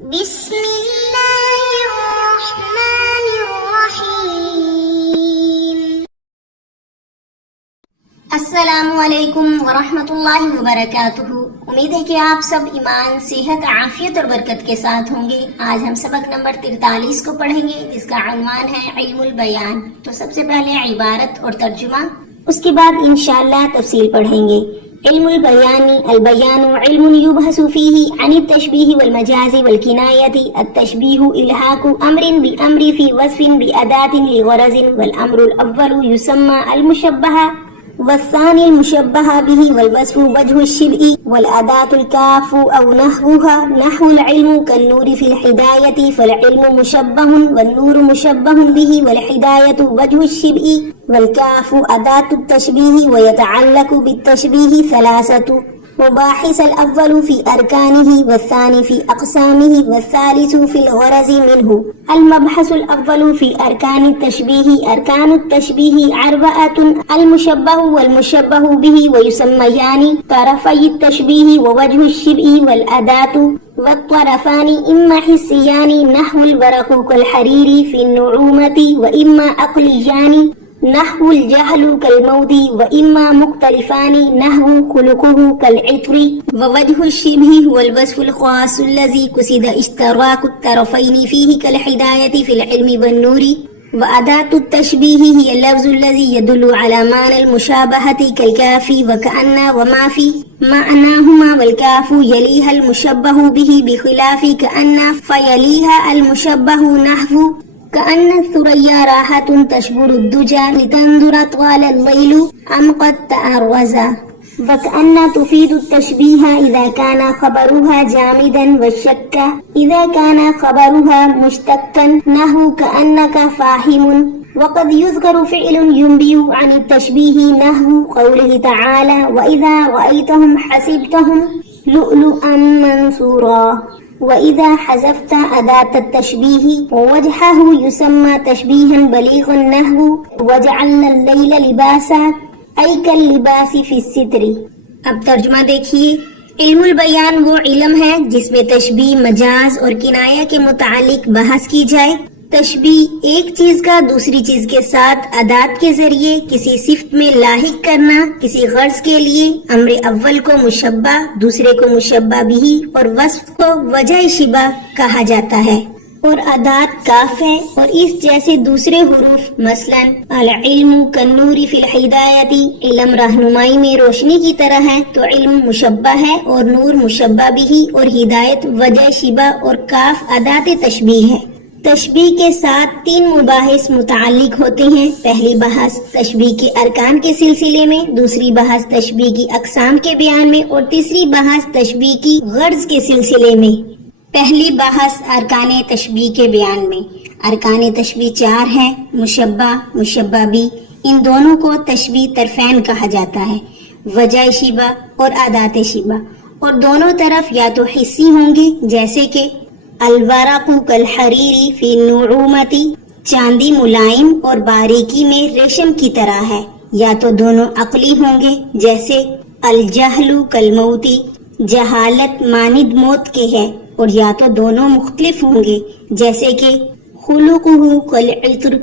بسم اللہ الرحمن الرحیم۔ السلام علیکم ورحمۃ اللہ وبرکاتہ۔ امید ہے کہ آپ سب ایمان، صحت، عافیت اور برکت کے ساتھ ہوں گے۔ آج ہم سبق نمبر 43 کو پڑھیں گے، جس کا عنوان ہے علم البیان۔ تو سب سے پہلے عبارت اور ترجمہ، اس کے بعد انشاءاللہ تفصیل پڑھیں گے۔ علم البیان، البیان علم يبحث فيه عن التشبيه والمجاز والكناية۔ التشبيه إلحاق أمر بأمر في وصف بأداة لغرض، والأمر الأول يسمى المشبه والثاني المشبه به، والوصف وجه الشبه والأداة الكاف أو نحوها، نحو العلم كالنور في الهداية، فالعلم مشبه والنور مشبه به، والهداية وجه الشبه والكاف أداة التشبيه، ويتعلق بالتشبيه ثلاثة مباحث، الأول في أركانه، والثاني في أقسامه، والثالث في الغرض منه۔ المبحث الأول في أركان التشبيه۔ أركان التشبيه أربعة: المشبه والمشبه به، ويسميان طرفي التشبيه ووجه الشبه والأداة، والطرفان إما حسيان نحو الورق كالحرير في النعومة، وإما عقليان نحو الجهل كالموت، وإما مختلفان نحو خلقه كالعطر، ووجه الشبه هو الوصف الخاص الذي قصد اشتراك الطرفين فيه كالهداية في العلم والنور، وأداة التشبيه هي اللفظ الذي يدل على معنى المشابهة كالكاف وكأن وما في معناهما، والكاف يليها المشبه به بخلاف كأن، فيليها المشبه نحو كأن الثريا راحة تشبر الدجى لتنظر طوال الليل أم قد تعرض، وكأن تفيد التشبيه إذا كان خبرها جامدا، والشك إذا كان خبرها مشتقا نحو كأنك فاهم، وقد يذكر فعل ينبئ عن التشبيه نحو قوله تعالى وإذا رأيتهم حسبتهم لؤلؤا منثورا، وإذا حذفت أداة التشبيه ووجهه يسمى تشبيها بليغا نحو وجعلنا الليل لباسا أي كاللباس في الستر۔ اب ترجمہ دیکھیے۔ علم البیان وہ علم ہے جس میں تشبیہ، مجاز اور کنایہ کے متعلق بحث کی جائے۔ تشبیہ ایک چیز کا دوسری چیز کے ساتھ ادات کے ذریعے کسی صفت میں لاحق کرنا، کسی غرض کے لیے۔ امر اول کو مشبہ، دوسرے کو مشبہ بھی، اور وصف کو وجہ شبہ کہا جاتا ہے، اور ادات کاف ہے اور اس جیسے دوسرے حروف، مثلا العلم کالنور فی الہدایۃ، علم رہنمائی میں روشنی کی طرح ہے، تو علم مشبہ ہے اور نور مشبہ بھی، اور ہدایت وجہ شبہ، اور کاف ادات تشبیہ ہے۔ تشبیہ کے ساتھ تین مباحث متعلق ہوتے ہیں۔ پہلی بحث تشبیہ کے ارکان کے سلسلے میں، دوسری بحث تشبیہ کی اقسام کے بیان میں، اور تیسری بحث تشبیہ کی غرض کے سلسلے میں۔ پہلی بحث ارکان تشبیہ کے بیان میں۔ ارکان تشبیہ چار ہیں: مشبہ، مشبہ بھی، ان دونوں کو تشبیہ طرفین کہا جاتا ہے، وجہ شبہ اور ادات شبہ، اور دونوں طرف یا تو حسی ہوں گے، جیسے کہ الورق کالحریر فی النعومۃ، چاندی ملائم اور باریکی میں ریشم کی طرح ہے، یا تو دونوں عقلی ہوں گے، جیسے الجہل کالموت، جہالت مانند موت کے ہے، اور یا تو دونوں مختلف ہوں گے، جیسے کہ خلقہ کالعطر،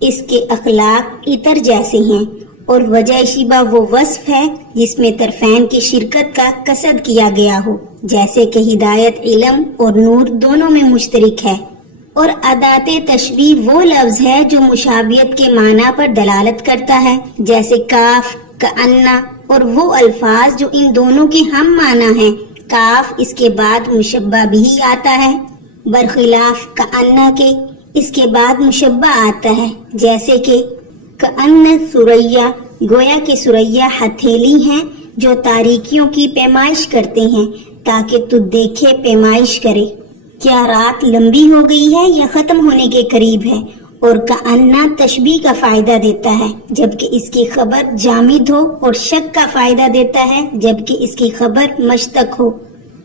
اس کے اخلاق عطر جیسے ہیں، اور وجہ شبہ وہ وصف ہے جس میں طرفین کی شرکت کا قصد کیا گیا ہو، جیسے کہ ہدایت علم اور نور دونوں میں مشترک ہے۔ اور ادات تشبیہ وہ لفظ ہے جو مشابہت کے معنی پر دلالت کرتا ہے، جیسے کاف، کأن، اور وہ الفاظ جو ان دونوں کے ہم معنی ہیں۔ کاف اس کے بعد مشبہ بھی آتا ہے، برخلاف کأن کے اس کے بعد مشبہ آتا ہے، جیسے کہ کأن ثریا، گویا کہ ثریا ہتھیلی ہیں جو تاریکیوں کی پیمائش کرتے ہیں تاکہ تو دیکھے پیمائش کرے، کیا رات لمبی ہو گئی ہے یا ختم ہونے کے قریب ہے۔ اور کأن تشبیہ کا فائدہ دیتا ہے جبکہ اس کی خبر جامد ہو، اور شک کا فائدہ دیتا ہے جبکہ اس کی خبر مشتق ہو،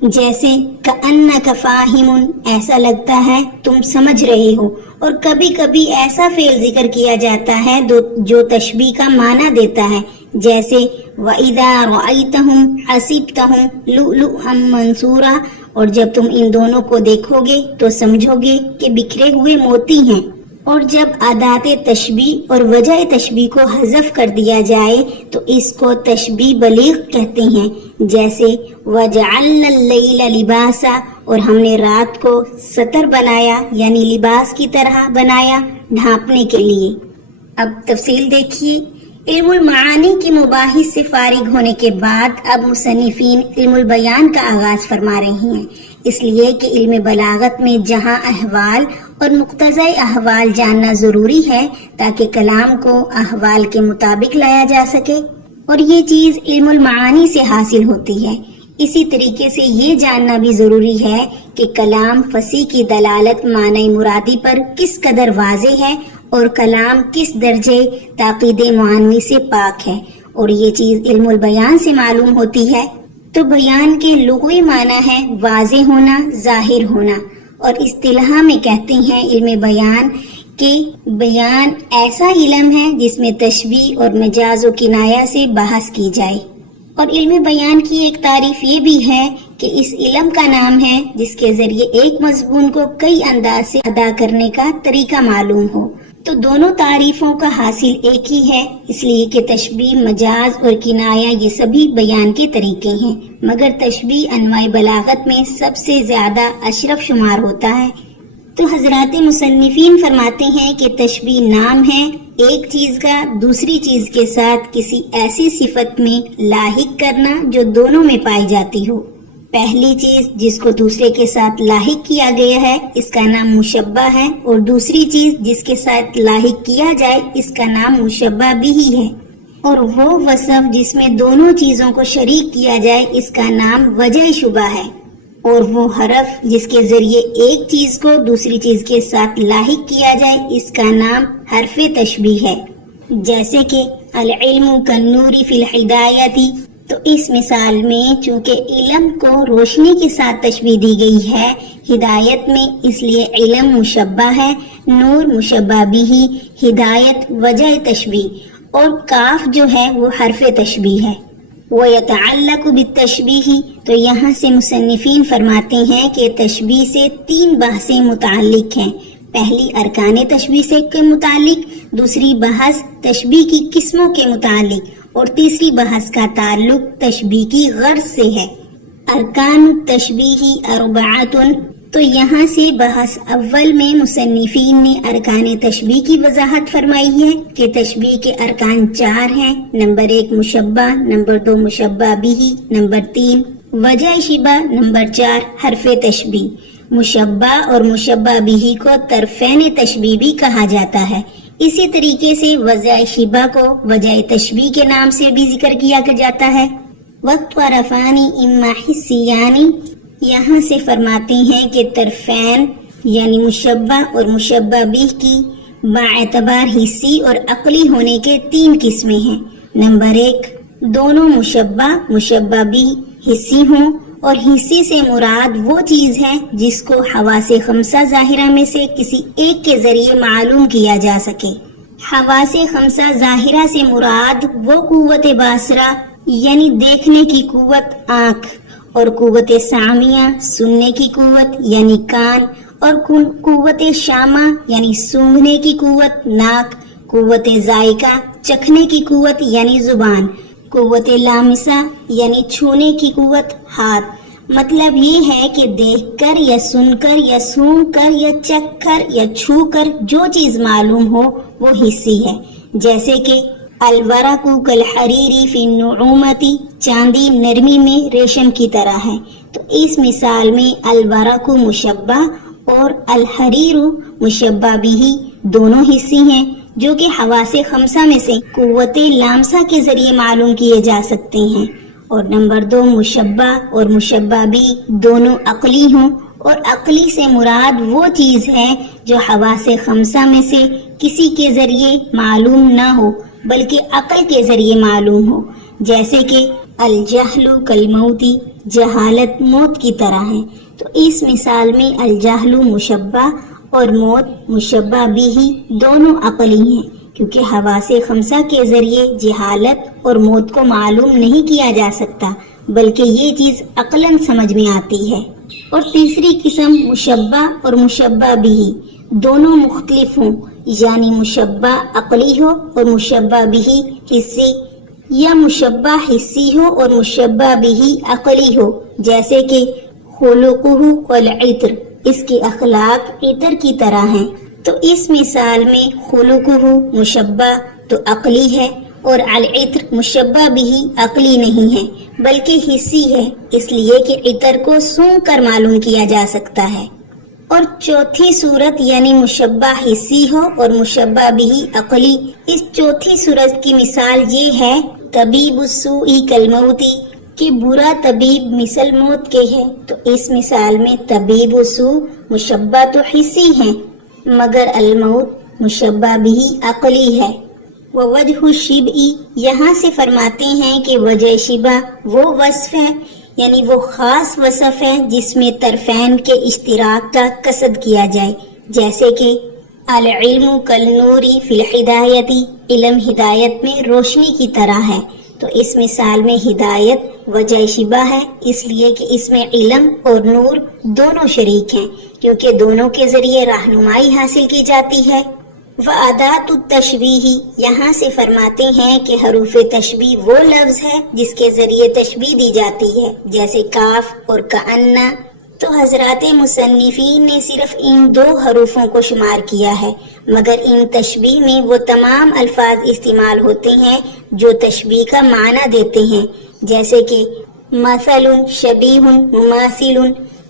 جیسے کأنک فاہم، ایسا لگتا ہے تم سمجھ رہے ہو۔ اور کبھی کبھی ایسا فعل ذکر کیا جاتا ہے جو تشبیہ کا معنی دیتا ہے، جیسے وَإِذَا رَأَيْتَهُمْ حَسِبْتَهُمْ لُؤْلُؤًا مَنْثُورًا، اور جب تم ان دونوں کو دیکھو گے تو سمجھو گے کہ بکھرے ہوئے موتی ہیں۔ اور جب ادات تشبیہ اور وجہ تشبیہ کو حذف کر دیا جائے تو اس کو تشبیہ بلیغ کہتے ہیں، جیسے وَجَعَلْنَا اللَّيْلَ لِبَاسًا، اور ہم نے رات کو ستر بنایا یعنی لباس کی طرح بنایا ڈھانپنے کے لیے۔ اب تفصیل دیکھیے۔ علم المعانی کی مباحث سے فارغ ہونے کے بعد اب مصنفین علم البیان کا آغاز فرما رہے ہیں، اس لیے کہ علم بلاغت میں جہاں احوال اور مقتضی احوال جاننا ضروری ہے تاکہ کلام کو احوال کے مطابق لایا جا سکے، اور یہ چیز علم المعانی سے حاصل ہوتی ہے۔ اسی طریقے سے یہ جاننا بھی ضروری ہے کہ کلام فصیح کی دلالت معنی مرادی پر کس قدر واضح ہے اور کلام کس درجے تاقید معنوی سے پاک ہے، اور یہ چیز علم البیان سے معلوم ہوتی ہے۔ تو بیان کے لغوی معنی ہے واضح ہونا، ظاہر ہونا، اور اصطلاح میں کہتے ہیں علم بیان کہ بیان ایسا علم ہے جس میں تشبیہ اور مجاز و کنایہ سے بحث کی جائے۔ اور علم بیان کی ایک تعریف یہ بھی ہے کہ اس علم کا نام ہے جس کے ذریعے ایک مضمون کو کئی انداز سے ادا کرنے کا طریقہ معلوم ہو۔ تو دونوں تعریفوں کا حاصل ایک ہی ہے، اس لیے کہ تشبیہ، مجاز اور کنایہ یہ سبھی بیان کے طریقے ہیں، مگر تشبیہ انواع بلاغت میں سب سے زیادہ اشرف شمار ہوتا ہے۔ تو حضرات مصنفین فرماتے ہیں کہ تشبیہ نام ہے ایک چیز کا دوسری چیز کے ساتھ کسی ایسی صفت میں لاحق کرنا جو دونوں میں پائی جاتی ہو۔ پہلی چیز جس کو دوسرے کے ساتھ لاحق کیا گیا ہے اس کا نام مشبہ ہے، اور دوسری چیز جس کے ساتھ لاحق کیا جائے اس کا نام مشبہ بھی ہے، اور وہ وصف جس میں دونوں چیزوں کو شریک کیا جائے اس کا نام وجہ شبہ ہے، اور وہ حرف جس کے ذریعے ایک چیز کو دوسری چیز کے ساتھ لاحق کیا جائے اس کا نام حرف تشبیہ ہے، جیسے کہ العلم کالنور فی الہدایۃ۔ تو اس مثال میں چونکہ علم کو روشنی کے ساتھ تشبیہ دی گئی ہے ہدایت میں، اس لیے علم مشبہ ہے، نور مشبہ بھی، ہدایت وجہ تشبیہ، اور کاف جو ہے وہ حرف تشبیہ ہے۔ وَيَتَعَلَّقُ بِالتَّشْبِيهِ، تو یہاں سے مصنفین فرماتے ہیں کہ تشبیہ سے تین بحثیں متعلق ہیں۔ پہلی ارکان تشبیہ سے کے متعلق، دوسری بحث تشبیہ کی قسموں کے متعلق، اور تیسری بحث کا تعلق تشبیہ کی غرض سے ہے۔ ارکان التشبیہ اربعۃ، تو یہاں سے بحث اول میں مصنفین نے ارکان تشبیہ کی وضاحت فرمائی ہے کہ تشبیہ کے ارکان چار ہیں۔ نمبر 1 مشبہ، نمبر 2 مشبہ بھی، نمبر 3 وجہ شبہ، نمبر 4 حرف تشبیہ۔ مشبہ اور مشبہ بھی کو طرفین تشبیہ بھی کہا جاتا ہے۔ اسی طریقے سے وجہ شبہ کو وجہ تشبیہ کے نام سے بھی ذکر کیا جاتا ہے۔ وقت طرفانی اما حسیانی، یہاں سے فرماتے ہیں کہ طرفین یعنی مشبہ اور مشبہ بھی کی باعتبار حسی اور عقلی ہونے کے تین قسمیں ہیں۔ نمبر 1 دونوں مشبہ مشبہ بھی حسی ہوں، اور حسی سے مراد وہ چیز ہے جس کو حواس خمسہ ظاہرہ میں سے کسی ایک کے ذریعے معلوم کیا جا سکے۔ حواس خمسہ ظاہرہ سے مراد وہ قوت باصرہ یعنی دیکھنے کی قوت آنکھ، اور قوت سامعہ سننے کی قوت یعنی کان، اور قوت شامہ یعنی سونگھنے کی قوت ناک، قوت ذائقہ چکھنے کی قوت یعنی زبان، قوت لامسہ یعنی چھونے کی قوت ہاتھ۔ مطلب یہ ہے کہ دیکھ کر یا سن کر یا سونگھ کر یا چکھ کر یا چھو کر جو چیز معلوم ہو وہ حسی ہے، جیسے کہ الورق کالحریر فی النعومۃ، چاندی نرمی میں ریشم کی طرح ہے۔ تو اس مثال میں الورق مشبہ اور الحریر مشبہ بھی دونوں حسی ہیں، جو کہ حواس خمسہ میں سے قوت لامسہ کے ذریعے معلوم کیے جا سکتے ہیں۔ اور نمبر 2 مشبہ اور مشبہ بھی دونوں عقلی ہوں، اور عقلی سے مراد وہ چیز ہے جو حواس خمسہ میں سے کسی کے ذریعے معلوم نہ ہو بلکہ عقل کے ذریعے معلوم ہو، جیسے کہ الجہل کالموت، جہالت موت کی طرح ہے۔ تو اس مثال میں الجہل مشبہ اور موت مشبہ بھی دونوں عقلی ہیں، کیونکہ حواس خمسہ کے ذریعے جہالت اور موت کو معلوم نہیں کیا جا سکتا بلکہ یہ چیز عقلاً سمجھ میں آتی ہے۔ اور تیسری قسم مشبہ اور مشبہ بھی دونوں مختلف ہوں، یعنی مشبہ عقلی ہو اور مشبہ بھی حسی، یا مشبہ حسی ہو اور مشبہ بھی عقلی ہو، جیسے کہ خلقہ والعطر، اس کے اخلاق عطر کی طرح ہیں۔ تو اس مثال میں خلقہ مشبہ تو عقلی ہے اور العطر مشبہ بھی عقلی نہیں ہے بلکہ حسی ہے، اس لیے کہ عطر کو سونگھ کر معلوم کیا جا سکتا ہے۔ اور چوتھی صورت یعنی مشبہ حسی ہو اور مشبہ بھی عقلی، اس چوتھی صورت کی مثال یہ ہے طبیب السوء کالموت، کہ برا طبیب مثل موت کے ہے۔ تو اس مثال میں طبیب السوء مشبہ تو حسی ہیں مگر الموت مشبہ بھی عقلی ہے۔ ووجہ الشبہ، یہاں سے فرماتے ہیں کہ وجہ شبہ وہ وصف ہے، یعنی وہ خاص وصف ہے جس میں طرفین کے اشتراک کا قصد کیا جائے، جیسے کہ العلم کالنور فی الہدایت، علم ہدایت میں روشنی کی طرح ہے۔ تو اس مثال میں ہدایت وجہ شبہ ہے، اس لیے کہ اس میں علم اور نور دونوں شریک ہیں، کیونکہ دونوں کے ذریعے رہنمائی حاصل کی جاتی ہے۔ وَأَدَاةُ التَّشْبِیہ، یہاں سے فرماتے ہیں کہ حروف تشبیہ وہ لفظ ہے جس کے ذریعے تشبیہ دی جاتی ہے، جیسے کاف اور کأنہ۔ تو حضرات مصنفین نے صرف ان دو حروفوں کو شمار کیا ہے، مگر ان تشبیہ میں وہ تمام الفاظ استعمال ہوتے ہیں جو تشبیہ کا معنی دیتے ہیں، جیسے کہ مثل، شبیہ، مماثل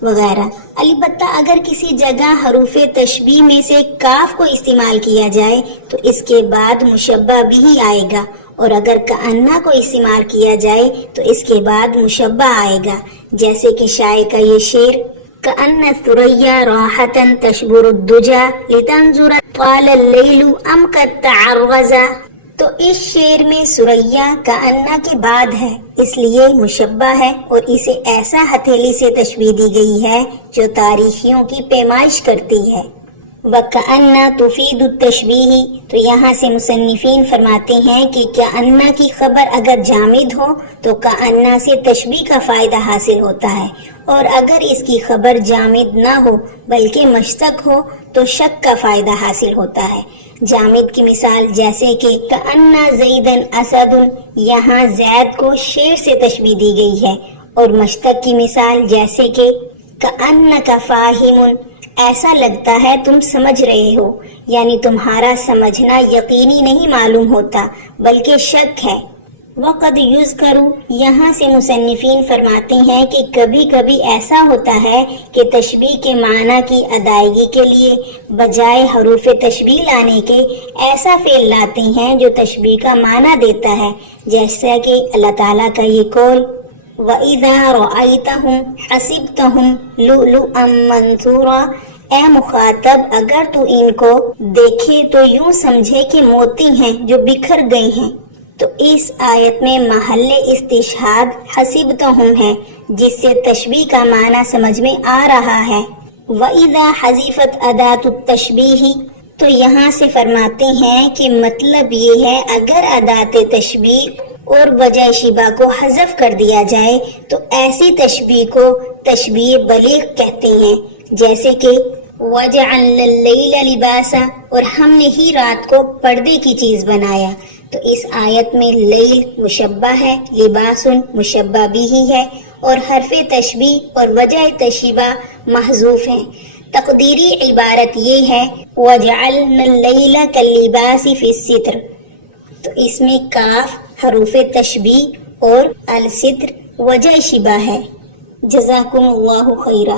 وغیرہ۔ البتہ اگر کسی جگہ حروف تشبیہ میں سے کاف کو استعمال کیا جائے تو اس کے بعد مشبہ بھی آئے گا، اور اگر کأنہ کو استعمال کیا جائے تو اس کے بعد مشبہ آئے گا، جیسے کہ شاعر کا یہ شعر کأن الثریا راحة تشبر الدجا لتنظر طال اللیل ام قد تعرضا۔ تو اس شعر میں سریا کأنہ کے بعد ہے، اس لیے مشبہ ہے اور اسے ایسا ہتھیلی سے تشبیہ دی گئی ہے جو تاریخیوں کی پیمائش کرتی ہے۔ وَكَأَنَّ تُفِيدُ التَّشْبِيهِ، تو یہاں سے مصنفین فرماتے ہیں کہ کأنہ کی خبر اگر جامد ہو تو کأنہ سے تشبیہ کا فائدہ حاصل ہوتا ہے، اور اگر اس کی خبر جامد نہ ہو بلکہ مشتق ہو تو شک کا فائدہ حاصل ہوتا ہے۔ جامد کی مثال جیسے کہ کأنَّ زیدًا اسد، یہاں زید کو شیر سے تشبیہ دی گئی ہے، اور مشتق کی مثال جیسے کہ کأنک فاہم، ایسا لگتا ہے تم سمجھ رہے ہو، یعنی تمہارا سمجھنا یقینی نہیں معلوم ہوتا بلکہ شک ہے۔ وقد یذکر، یہاں سے مصنفین فرماتے ہیں کہ کبھی کبھی ایسا ہوتا ہے کہ تشبیہ کے معنی کی ادائیگی کے لیے بجائے حروف تشبیہ لانے کے ایسا فعل لاتے ہیں جو تشبیہ کا معنی دیتا ہے، جیسا کہ اللہ تعالیٰ کا یہ قول وَإِذَا رَأَيْتَهُمْ حَسِبْتَهُمْ لُؤْلُؤًا مَنْثُورًا، اے مخاطب اگر تو ان کو دیکھے تو یوں سمجھے کہ موتی ہیں جو بکھر گئے ہیں۔ تو اس آیت میں محل استشہاد حسبتہم ہے، جس سے تشبیہ کا معنی سمجھ میں آ رہا ہے۔ وَإِذَا حَذِفَتْ أَدَاةُ التَّشْبِیہِ، تو یہاں سے فرماتے ہیں کہ مطلب یہ ہے اگر ادات تشبیہ اور وجہ شبہ کو حذف کر دیا جائے تو ایسی تشبیہ کو تشبیہ بلیغ کہتے ہیں، جیسے کہ وَجَعَلْنَا اللَّيْلَ لِبَاسًا، اور ہم نے ہی رات کو پردے کی چیز بنایا۔ تو اس آیت میں لیل مشبہ ہے، لباس مشبہ بھی ہے، اور حرف تشبیہ اور وجہ تشبیہ محذوف ہیں۔ تقدیری عبارت یہ ہے وَجَعَلْنَا اللَّيْلَ كَاللِّبَاسِ فِي السِّتْرِ، تو اس میں کاف حروف تشبیہ اور الستر وجہ شبہ ہے۔ جزاکم اللہ خیرہ۔